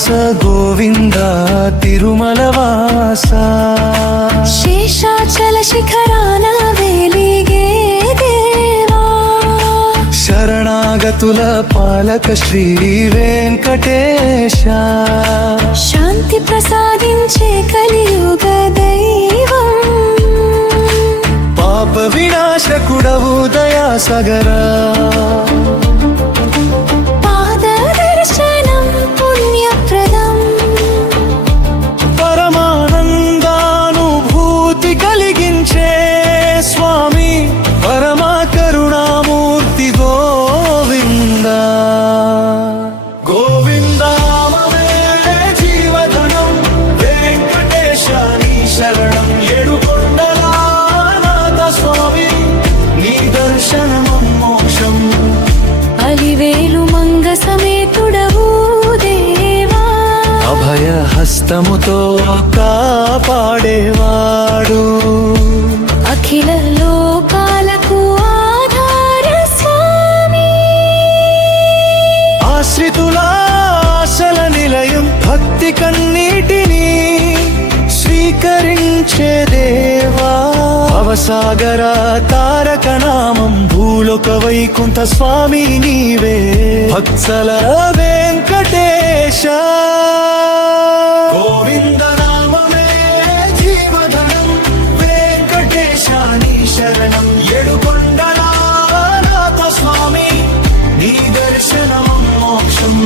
శ్రీనివాస గోవింద తిరుమల వాస శేషాచల శిఖరాన వెలిగే దేవా శరణాగతుల పాలక శ్రీ వెంకటేశ శాంతి ప్రసాదించే కలియుగ దైవం పాప వినాశకుడవు దయా సగరా పాదదర్శనం పుణ్యప్రదం పరమానందానుభూతి కలిగించే స్వామి పరమా కరుణామూర్తి గోవింద గోవిందామమే జీవధనం వెంకటేశ నీ శరణం ఏడుకొండలనాథ స్వామి నీ దర్శనమం మోక్షం అలివేలు మంగ సమేతుడవు దేవా అభయ హస్తముతో కాపాడేవాడు అఖిల లోకాలకు ఆధార స్వామి ఆశ్రితుల ఆశల నిలయం భక్తి కన్నీటిని స్వీకరించే దేవా భవసాగర తారక నామం భూలోక వైకుంఠ స్వామి నీవే భక్సల వెంకటేశ గోవింద నామమే జీవధనం వెంకటేశ నీ శరణం ఏడుకొండలనాథ స్వామి నీ దర్శనమం మోక్షం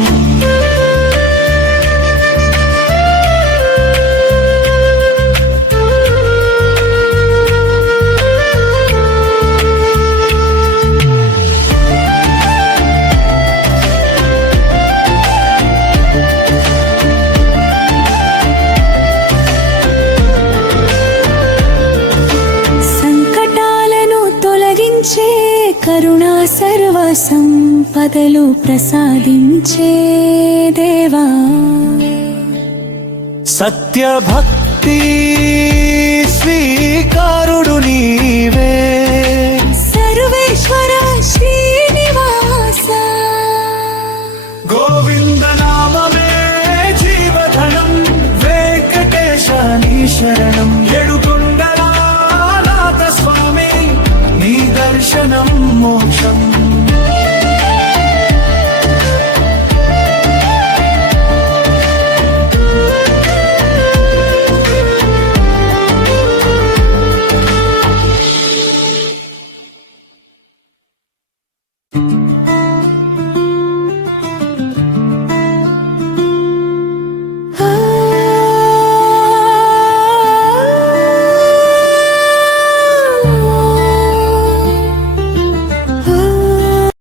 సంకటాలను తొలగించే కరుణా సర్వ సంపదలు ప్రసాదించే దేవా సత్య భక్తి స్వీకారుడు నీవే సర్వేశ్వర శ్రీనివాస గోవింద నామమే జీవధనం వెంకటేశ నీ శరణం